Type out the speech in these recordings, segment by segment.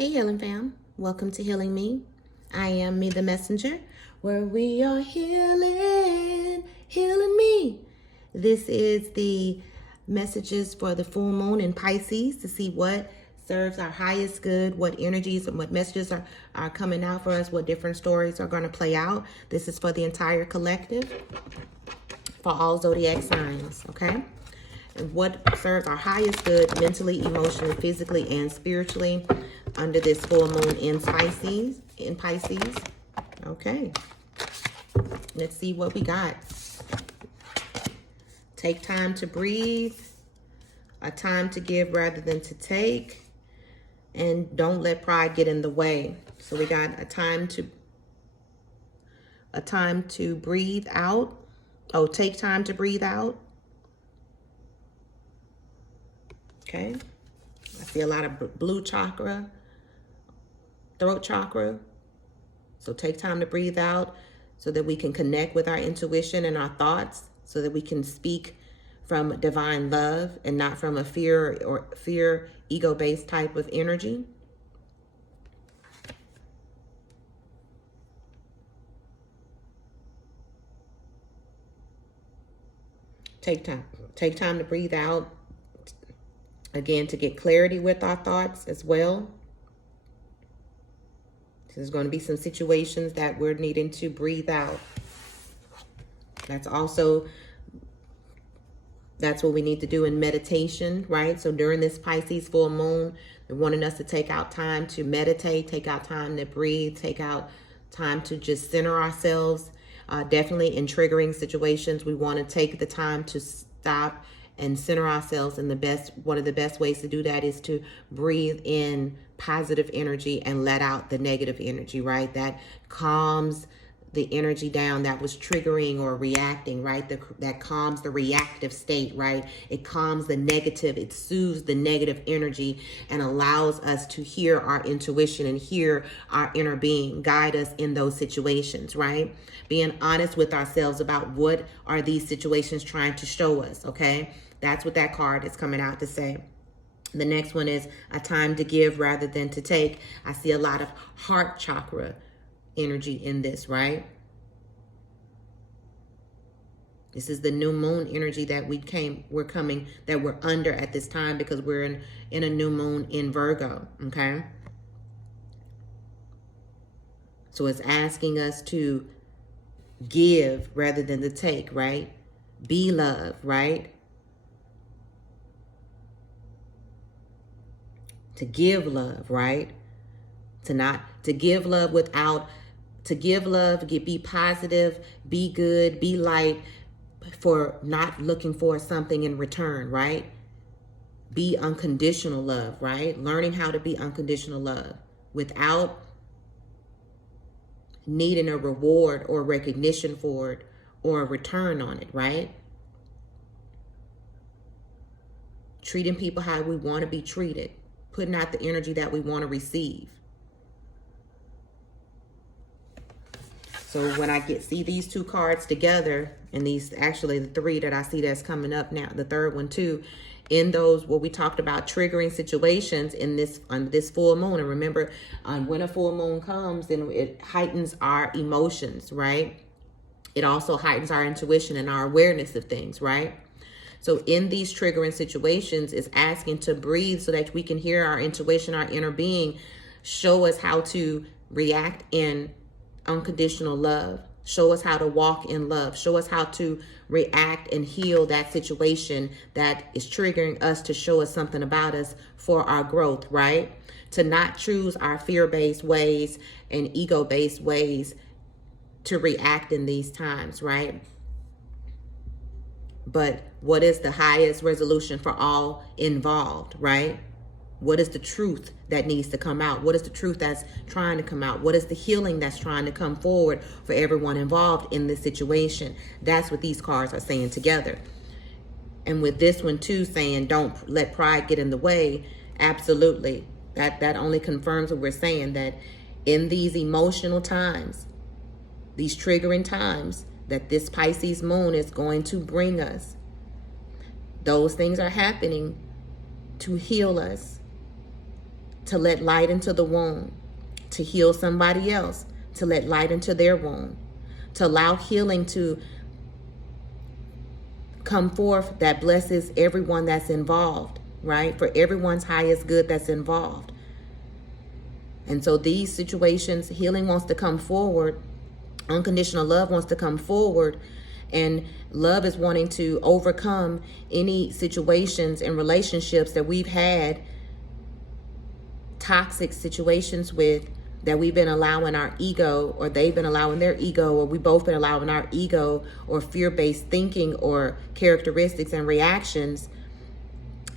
Hey, Healing Fam. Welcome to Healing Me. I am Me the Messenger, where we are healing me. This is the messages for the full moon in Pisces to see what serves our highest good, what energies and what messages are coming out for us, what different stories are going to play out. This is for the entire collective, for all zodiac signs, okay? And what serves our highest good mentally, emotionally, physically, and spiritually under this full moon in Pisces. Okay. Let's see what we got. Take time to breathe. A time to give rather than to take. And don't let pride get in the way. So we got a time to breathe out. Oh, take time to breathe out. Okay. I see a lot of blue chakra, throat chakra. So take time to breathe out so that we can connect with our intuition and our thoughts, so that we can speak from divine love and not from a fear, ego-based type of energy. Take time to breathe out. Again, to get clarity with our thoughts as well. There's going to be some situations that we're needing to breathe out. That's what we need to do in meditation, right? So during this Pisces full moon, they're wanting us to take out time to meditate, take out time to breathe, take out time to just center ourselves. Definitely in triggering situations, we want to take the time to stop and center ourselves. And one of the best ways to do that is to breathe in positive energy and let out the negative energy, right? That calms the energy down that was triggering or reacting, right? That calms the reactive state, right? It calms the negative, it soothes the negative energy and allows us to hear our intuition and hear our inner being guide us in those situations, right? Being honest with ourselves about what are these situations trying to show us, okay? That's what that card is coming out to say. The next one is a time to give rather than to take. I see a lot of heart chakra energy in this, right? This is the new moon energy that we're under at this time because we're in a new moon in Virgo, okay? So it's asking us to give rather than to take, right? Be love, right? To give love, right? To give love be positive, be good, be light, for not looking for something in return, right? Be unconditional love, right? Learning how to be unconditional love without needing a reward or recognition for it or a return on it, right? Treating people how we want to be treated. Putting out the energy that we want to receive. So when I see these two cards together, and these actually the three that I see that's coming up now, the third one too, in those what we talked about triggering situations on this full moon. And remember, when a full moon comes, then it heightens our emotions, right? It also heightens our intuition and our awareness of things, right? So in these triggering situations, it's asking to breathe so that we can hear our intuition, our inner being, show us how to react in unconditional love, show us how to walk in love, show us how to react and heal that situation that is triggering us, to show us something about us for our growth, right? To not choose our fear-based ways and ego-based ways to react in these times, right? But what is the highest resolution for all involved, right? What is the truth that needs to come out? What is the truth that's trying to come out? What is the healing that's trying to come forward for everyone involved in this situation? That's what these cards are saying together. And with this one too, saying don't let pride get in the way. Absolutely. That only confirms what we're saying, that in these emotional times, these triggering times, that this Pisces moon is going to bring us. Those things are happening to heal us, to let light into the wound, to heal somebody else, to let light into their wound, to allow healing to come forth that blesses everyone that's involved, right? For everyone's highest good that's involved. And so these situations, healing wants to come forward. Unconditional love wants to come forward. And love is wanting to overcome any situations and relationships that we've had, toxic situations with, that we've been allowing our ego, or they've been allowing their ego, or we both been allowing our ego or fear-based thinking or characteristics and reactions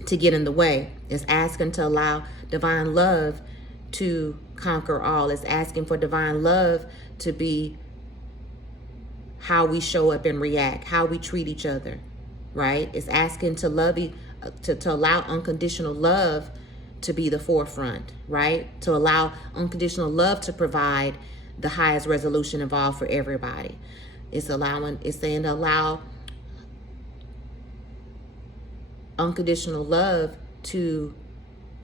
to get in the way. It's asking to allow divine love to conquer all. It's asking for divine love to be how we show up and react, how we treat each other, right? It's asking to love, to allow unconditional love to be the forefront, right? To allow unconditional love to provide the highest resolution involved for everybody. It's saying to allow unconditional love to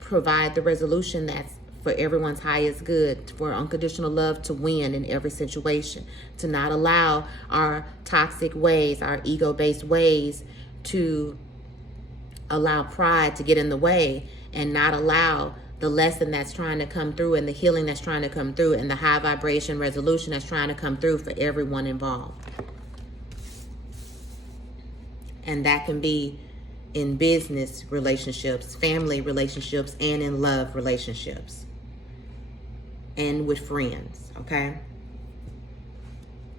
provide the resolution that's for everyone's highest good, for unconditional love to win in every situation, to not allow our toxic ways, our ego-based ways, to allow pride to get in the way, and not allow the lesson that's trying to come through, and the healing that's trying to come through, and the high vibration resolution that's trying to come through for everyone involved. And that can be in business relationships, family relationships, and in love relationships, and with friends, okay?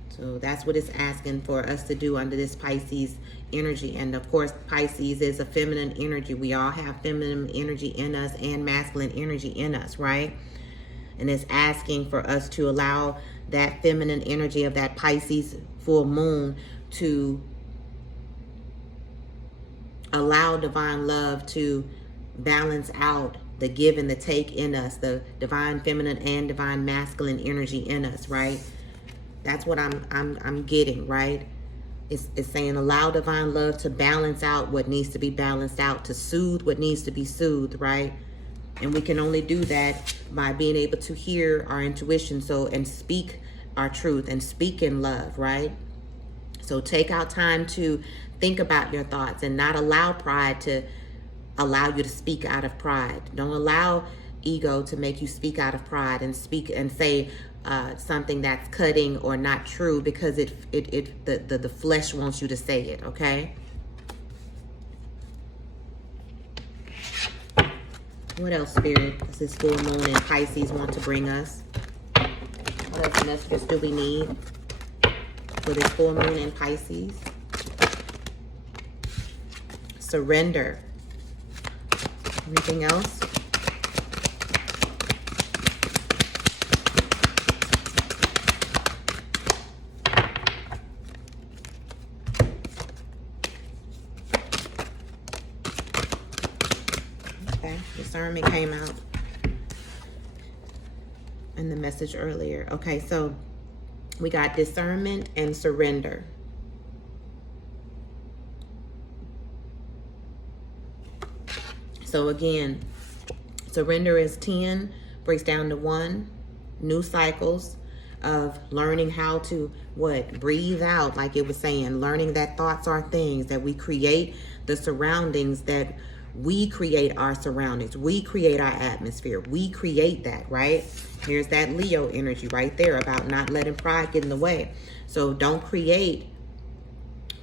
So that's what it's asking for us to do under this Pisces energy. And of course, Pisces is a feminine energy. We all have feminine energy in us and masculine energy in us, right? And it's asking for us to allow that feminine energy of that Pisces full moon to allow divine love to balance out the give and the take in us, the divine feminine and divine masculine energy in us, right? That's what I'm getting, right? It's saying allow divine love to balance out what needs to be balanced out, to soothe what needs to be soothed, right? And we can only do that by being able to hear our intuition, and speak our truth and speak in love, right? So take out time to think about your thoughts and not allow pride to allow you to speak out of pride. Don't allow ego to make you speak out of pride and speak and say something that's cutting or not true because the flesh wants you to say it, okay? What else, Spirit, does this full moon in Pisces want to bring us? What else messages do we need for this full moon in Pisces? Surrender. Anything else? Okay, discernment came out in the message earlier. Okay, so we got discernment and surrender. So again, surrender is 10, breaks down to 1, new cycles of learning how to, breathe out, like it was saying, learning that thoughts are things, that we create the surroundings, that we create our surroundings, we create our atmosphere, we create that, right? Here's that Leo energy right there about not letting pride get in the way. So don't create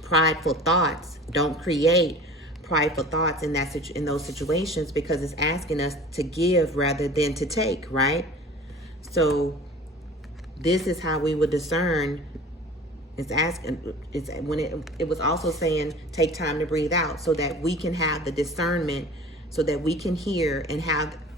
prideful thoughts. Don't create prideful thoughts in those situations, because it's asking us to give rather than to take, right? So this is how we would discern. It's asking, when it was also saying take time to breathe out, so that we can have the discernment, so that we can hear and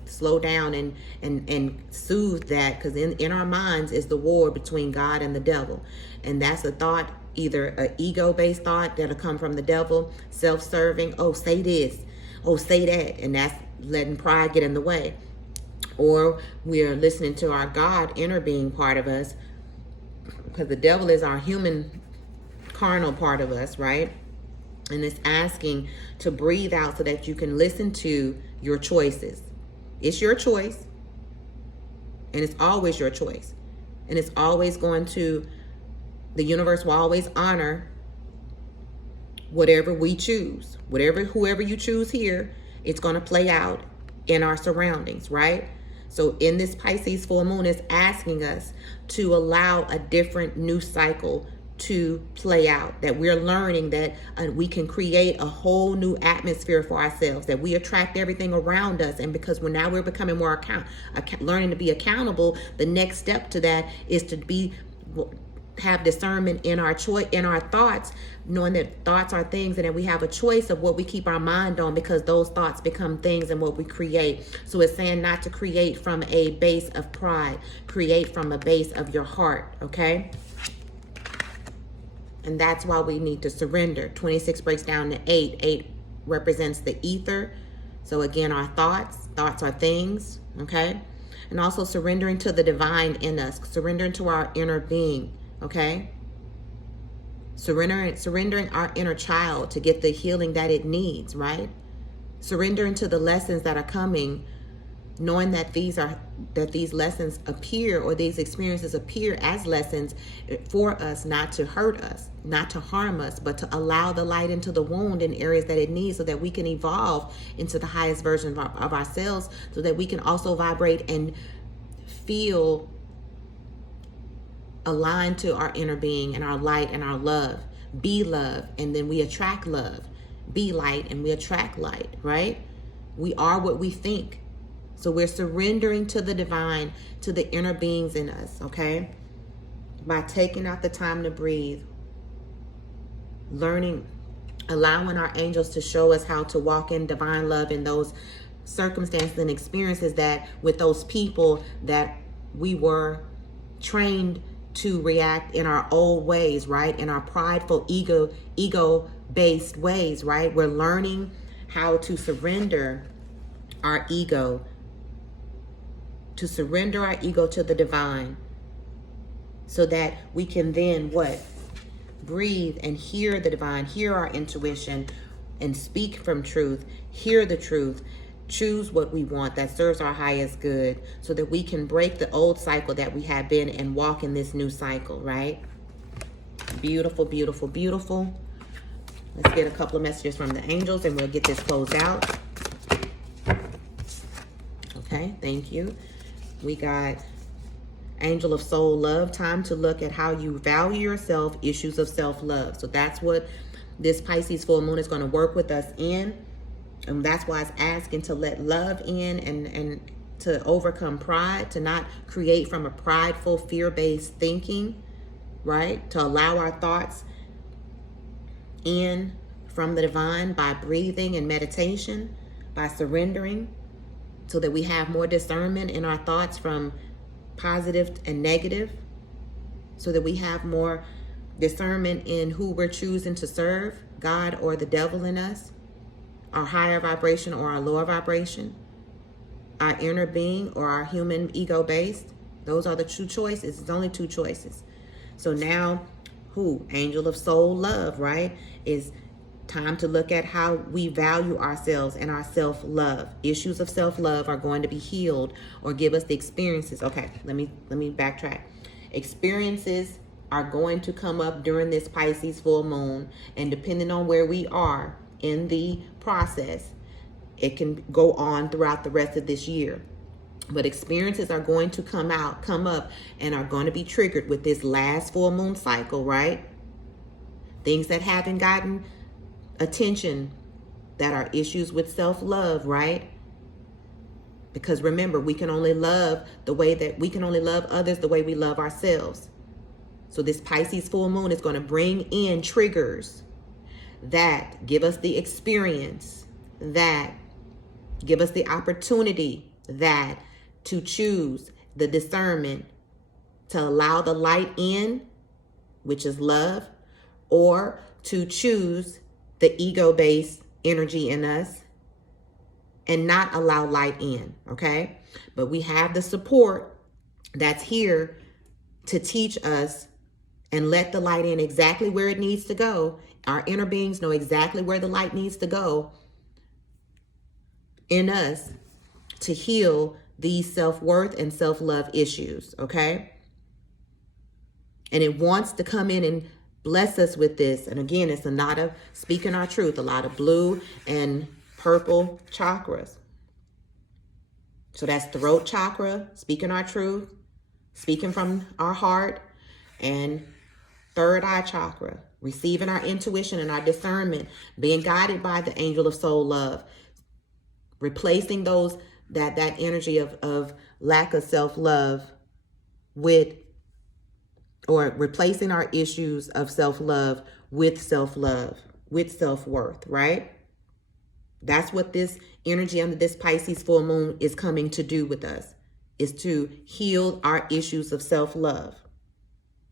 slow down and soothe that, because in our minds is the war between God and the devil. And that's a thought, either an ego-based thought that'll come from the devil, self-serving, oh, say this, oh, say that, and that's letting pride get in the way. Or we're listening to our God inner being part of us, because the devil is our human carnal part of us, right? And it's asking to breathe out so that you can listen to your choices. It's your choice. And it's always your choice. And it's always going to, the universe will always honor whatever we choose. Whoever you choose here, it's going to play out in our surroundings, right? So in this Pisces full moon, it's asking us to allow a different new cycle to play out, that we're learning that we can create a whole new atmosphere for ourselves, that we attract everything around us. And because we're becoming more learning to be accountable, the next step to that is to have discernment in our thoughts, knowing that thoughts are things, and that we have a choice of what we keep our mind on, because those thoughts become things and what we create. So it's saying not to create from a base of pride, create from a base of your heart, okay? And that's why we need to surrender. 26 breaks down to 8. 8 represents the ether. So again, our thoughts are things, okay? And also surrendering to the divine in us, surrendering to our inner being, okay? Surrendering our inner child to get the healing that it needs, right? Surrendering to the lessons that are coming, knowing that these lessons appear, or these experiences appear as lessons for us, not to hurt us, not to harm us, but to allow the light into the wound in areas that it needs, so that we can evolve into the highest version of ourselves, so that we can also vibrate and feel aligned to our inner being and our light and our love. Be love, and then we attract love. Be light, and we attract light, right? We are what we think. So we're surrendering to the divine, to the inner beings in us, okay? By taking out the time to breathe, learning, allowing our angels to show us how to walk in divine love in those circumstances and experiences, that with those people that we were trained to react in our old ways, right? In our prideful, ego-based ways, right? We're learning how to surrender our ego, to the divine, so that we can then breathe and hear the divine, hear our intuition, and speak from truth, hear the truth, choose what we want that serves our highest good, so that we can break the old cycle that we have been and walk in this new cycle, right? Beautiful, beautiful, beautiful. Let's get a couple of messages from the angels and we'll get this closed out. Okay, thank you. We got Angel of Soul Love, time to look at how you value yourself, issues of self-love. So that's what this Pisces full moon is going to work with us in. And that's why it's asking to let love in, and to overcome pride, to not create from a prideful, fear-based thinking, right? To allow our thoughts in from the divine by breathing and meditation, by surrendering, so that we have more discernment in our thoughts from positive and negative, so that we have more discernment in who we're choosing to serve, God or the devil in us, our higher vibration or our lower vibration, our inner being or our human ego based. Those are the two choices. It's only two choices. So now, Angel of Soul Love, right? Is time to look at how we value ourselves and our self-love. Issues of self-love are going to be healed, or give us the experiences. Okay, let me backtrack. Experiences are going to come up during this Pisces full moon, and depending on where we are in the process, it can go on throughout the rest of this year. But experiences are going to come up, and are going to be triggered with this last full moon cycle, right? Things that haven't gotten attention, that are issues with self-love, right? Because remember, we can only love others the way we love ourselves. So this Pisces full moon is going to bring in triggers that give us the experience, that give us the opportunity, that to choose the discernment to allow the light in, which is love, or to choose the ego-based energy in us and not allow light in, okay? But we have the support that's here to teach us and let the light in exactly where it needs to go. Our inner beings know exactly where the light needs to go in us, to heal these self-worth and self-love issues, okay? And it wants to come in and bless us with this. And again, it's a lot of speaking our truth, a lot of blue and purple chakras. So that's throat chakra, speaking our truth, speaking from our heart, and third eye chakra, receiving our intuition and our discernment, being guided by the angel of soul love, replacing that energy of lack of self-love with, or replacing our issues of self-love with self-love, with self-worth, right? That's what this energy under this Pisces full moon is coming to do with us, is to heal our issues of self-love,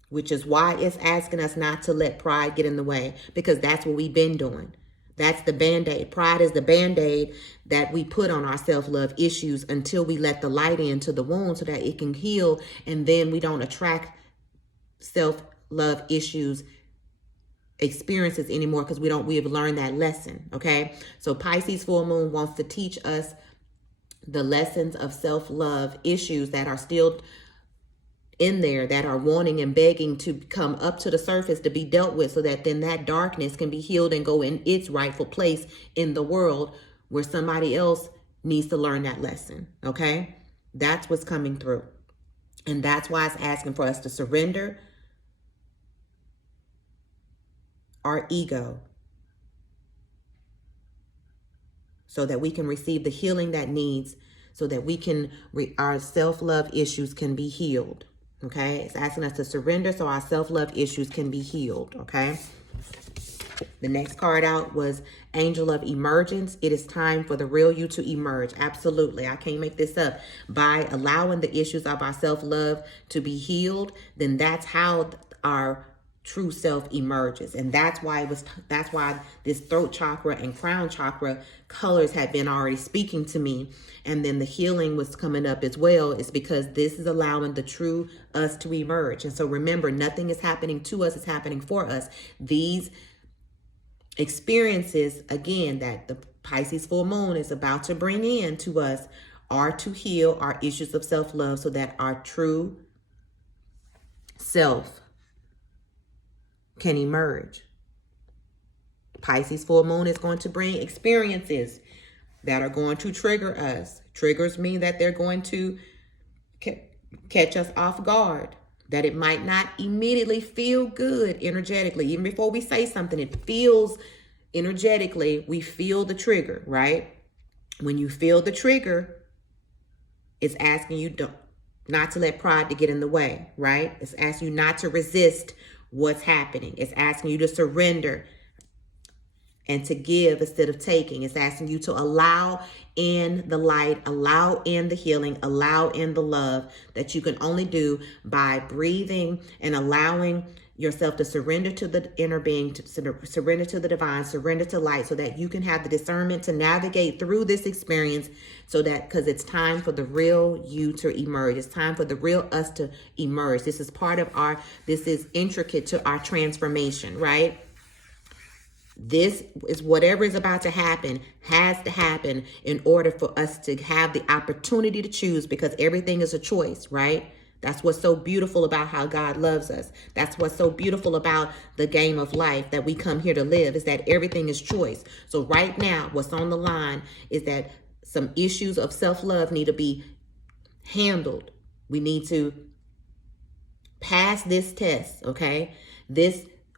which is why it's asking us not to let pride get in the way, because that's what we've been doing. That's the Band-Aid. Pride is the Band-Aid that we put on our self-love issues until we let the light into the wound so that it can heal, and then we don't attract self-love issues experiences anymore, because we have learned that lesson. Okay, so Pisces full moon wants to teach us the lessons of self-love issues that are still in there, that are wanting and begging to come up to the surface to be dealt with, so that then that darkness can be healed and go in its rightful place in the world, where somebody else needs to learn that lesson. Okay, that's what's coming through, and that's why it's asking for us to surrender our ego so that we can receive the healing that needs, so that we can our self-love issues can be healed. Okay, it's asking us to surrender so our self-love issues can be healed. Okay, the next card out was Angel of Emergence. It is time for the real you to emerge. Absolutely, I can't make this up. By allowing the issues of our self-love to be healed, then that's how our true self emerges. And that's why this throat chakra and crown chakra colors had been already speaking to me, and then the healing was coming up as well, is because this is allowing the true us to emerge. And so remember, nothing is happening to us, it's happening for us. These experiences, again, that the Pisces full moon is about to bring in to us, are to heal our issues of self-love, so that our true self can emerge. Pisces full moon is going to bring experiences that are going to trigger us. Triggers mean that they're going to catch us off guard, that it might not immediately feel good energetically. Even before we say something, it feels energetically, we feel the trigger, right? When you feel the trigger, it's asking you not to let pride to get in the way, right? It's asking you not to resist what's happening. It's asking you to surrender and to give instead of taking. It's asking you to allow in the light, allow in the healing, allow in the love that you can only do by breathing and allowing yourself to surrender to the inner being, to surrender to the divine, surrender to light, so that you can have the discernment to navigate through this experience, so that, because it's time for the real you to emerge. It's time for the real us to emerge. This is part of this is intricate to our transformation, right? This is whatever is about to happen has to happen in order for us to have the opportunity to choose, because everything is a choice, right? That's what's so beautiful about how God loves us. That's what's so beautiful about the game of life that we come here to live, is that everything is choice. So right now, what's on the line is that some issues of self-love need to be handled. We need to pass this test, okay?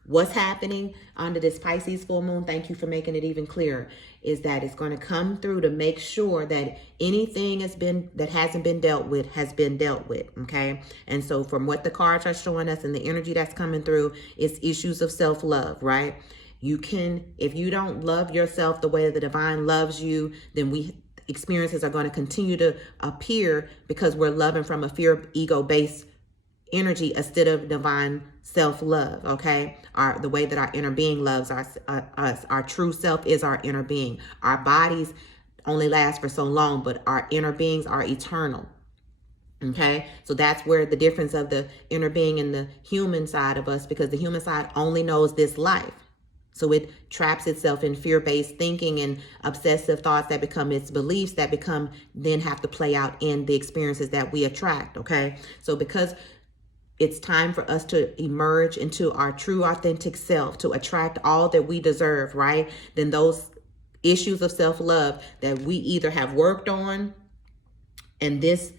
What's happening under this Pisces full moon, thank you for making it even clearer, is that it's going to come through to make sure that anything that hasn't been dealt with has been dealt with, okay? And so from what the cards are showing us and the energy that's coming through, it's issues of self-love, right? If you don't love yourself the way the divine loves you, then experiences are going to continue to appear, because we're loving from a fear ego-based energy instead of divine self-love, okay? The way that our inner being loves us. Our true self is our inner being. Our bodies only last for so long, but our inner beings are eternal, okay? So that's where the difference of the inner being and the human side of us, because the human side only knows this life, So it traps itself in fear-based thinking and obsessive thoughts that become its beliefs that then have to play out in the experiences that we attract, okay? So because it's time for us to emerge into our true authentic self, to attract all that we deserve, right? Then those issues of self-love that we either have worked on, and this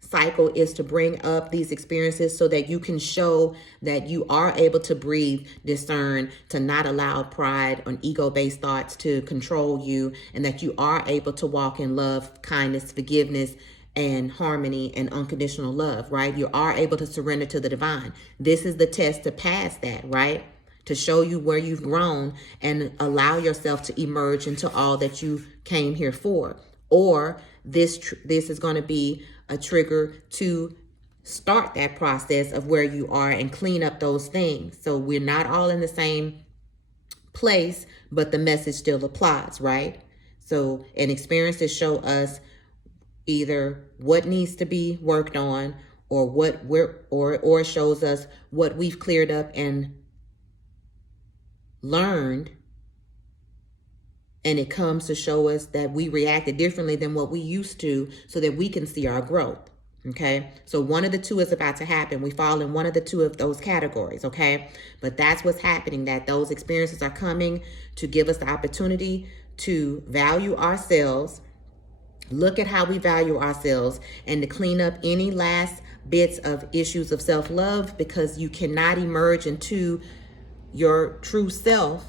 cycle is to bring up these experiences so that you can show that you are able to breathe, discern, to not allow pride and ego-based thoughts to control you, and that you are able to walk in love, kindness, forgiveness, and harmony and unconditional love, right? You are able to surrender to the divine. This is the test to pass that, right? To show you where you've grown and allow yourself to emerge into all that you came here for. Or this is going to be a trigger to start that process of where you are and clean up those things. So we're not all in the same place, but the message still applies, right? So, and experiences show us either what needs to be worked on, or or shows us what we've cleared up and learned. And it comes to show us that we reacted differently than what we used to, so that we can see our growth. Okay. So one of the two is about to happen. We fall in one of the two of those categories. Okay. But that's what's happening, that those experiences are coming to give us the opportunity to value ourselves, look at how we value ourselves, and to clean up any last bits of issues of self-love, because you cannot emerge into your true self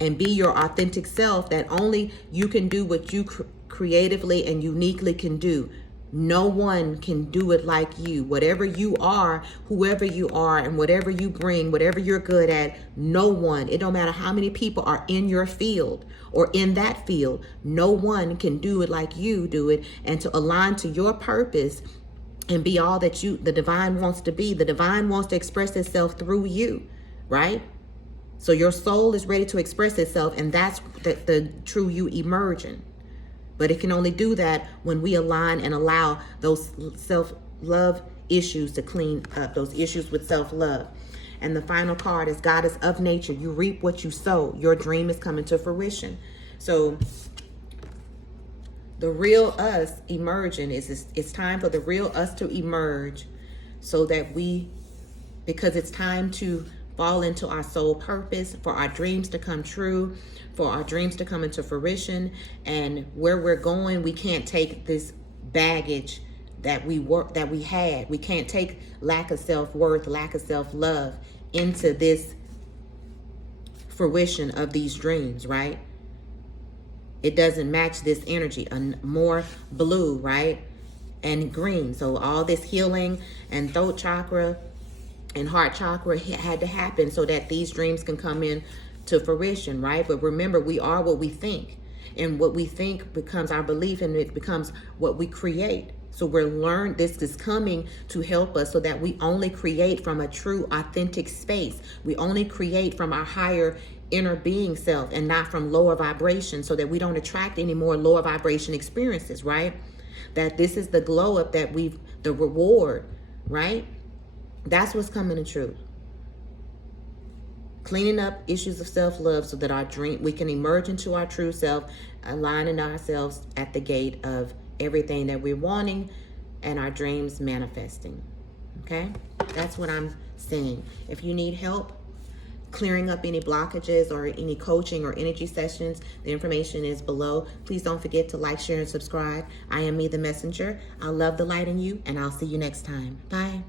and be your authentic self, that only you can do what you creatively and uniquely can do. No one can do it like you. Whatever you are, whoever you are, and whatever you bring, whatever you're good at, no one, it don't matter how many people are in your field or in that field, no one can do it like you do it. And to align to your purpose and be all that the divine wants to be. The divine wants to express itself through you, right? So your soul is ready to express itself, and that's the true you emerging. But it can only do that when we align and allow those self-love issues to clean up, those issues with self-love. And the final card is Goddess of Nature. You reap what you sow. Your dream is coming to fruition. So the real us emerging it's time for the real us to emerge, so that because it's time to fall into our soul purpose, for our dreams to come true, for our dreams to come into fruition. And where we're going, we can't take this baggage that we had. We can't take lack of self-worth, lack of self-love into this fruition of these dreams, right? It doesn't match this energy. More blue, right? And green. So all this healing and throat chakra and heart chakra had to happen so that these dreams can come in to fruition, right? But remember, we are what we think, and what we think becomes our belief, and it becomes what we create. So this is coming to help us so that we only create from a true authentic space. We only create from our higher inner being self, and not from lower vibration, so that we don't attract any more lower vibration experiences, right? That this is the glow up that the reward, right? That's what's coming to truth. Cleaning up issues of self-love so that we can emerge into our true self, aligning ourselves at the gate of everything that we're wanting and our dreams manifesting. Okay? That's what I'm saying. If you need help clearing up any blockages or any coaching or energy sessions, the information is below. Please don't forget to like, share, and subscribe. I am Me, the Messenger. I love the light in you, and I'll see you next time. Bye.